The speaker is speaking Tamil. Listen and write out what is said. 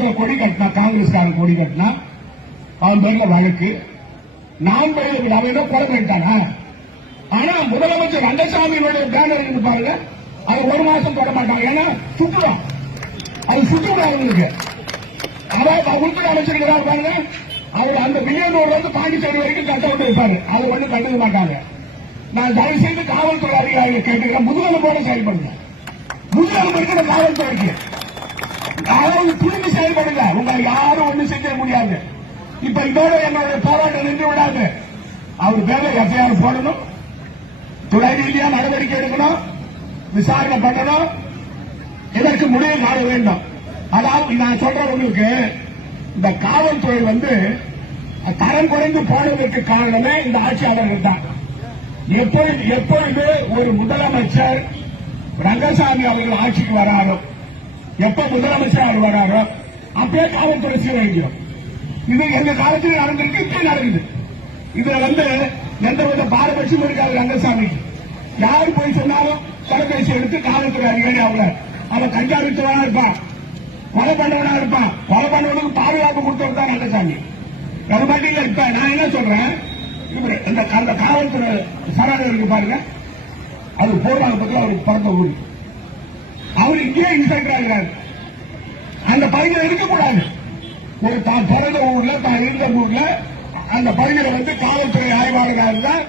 இடத்துல கொடி கட்டினா, காங்கிரஸ்காரன் கொடி கட்டினா அவன் பேர்ல வழக்கு. நான் பேர் அவன் கொலை பண்ணிட்டாங்க. ஆனா முதலமைச்சர் ரங்கசாமியோட பேனர் இருந்து பாருங்க, அது ஒரு மாசம் தொட மாட்டாங்க. ஏன்னா சுற்றுலாம், அது சுற்றுலா அவங்களுக்கு. அதாவது உள்துறை அமைச்சர் பாருங்க, அவர் அந்த வில்லியனூர்ல இருந்து பாண்டிச்சேரி வரைக்கும் கட்ட விட்டு இருப்பாரு. அது ஒண்ணு கண்டுக்க மாட்டாங்க. நான் தயவு செய்து காவல்துறை அதிகாரிகள் கேட்டுக்கிறேன், முதுகெலும்போட செயல்படுங்க. முதுகெலும்பு இருக்கிற காவல்துறைக்கு அதாவது துணிந்து செயல்படுங்க. உங்களை யாரும் ஒண்ணும் செஞ்ச முடியாது. இப்ப இதோட என்னுடைய போராட்டம் நின்று விடாது. அவர் பேர்ல எஃப்ஐஆர் போடணும், துணை ரீதியா நடவடிக்கை எடுக்கணும், விசாரணை பண்ணணும், இதற்கு முடிவு காண வேண்டும். அதாவது நான் சொல்றேன் உங்களுக்கு, இந்த காவல்துறை தரம் குறைந்து போனதற்கு காரணமே இந்த ஆட்சியாளர்கள் தான். எப்பொழுது ஒரு முதலமைச்சர் ரங்கசாமி அவர்கள் ஆட்சிக்கு வராரோ, எப்ப முதலமைச்சர் அவர் வராரோ அப்பயே காவல்துறை சீரழிக்கும். இது எங்க காலத்தில் நடந்திருக்கு, இப்ப நடக்குது. இதுல எந்தவித பாரபட்சமும் இருக்காது. ரங்கசாமிக்கு யாரு போய் சொன்னாலும் தொலைபேசி எடுத்து காவல்துறை அதிகாரி அவன் கஞ்சா வித்தவனா இருப்பான், கொலை பண்ணவனா இருப்பான். கொலை பண்ணவனுக்கு பாதுகாப்பு கொடுத்தவர் தான் ரங்கசாமி. அது மட்டும் இப்ப நான் என்ன சொல்றேன், அந்த காவல்துறை சரணருக்கு பாருங்க, அவர் போடுவாங்க பத்தில அவருக்கு பிறந்த ஊர், அவர் இங்கேயே இன்ஸ்பெக்டரா இருக்காரு. அந்த பகுதியில் இருக்கக்கூடாது. ஒரு தான் பிறந்த ஊர்ல, தான் இருந்த ஊர்ல அந்த பகுதியில் காவல்துறை ஆய்வாளராக இருந்தால்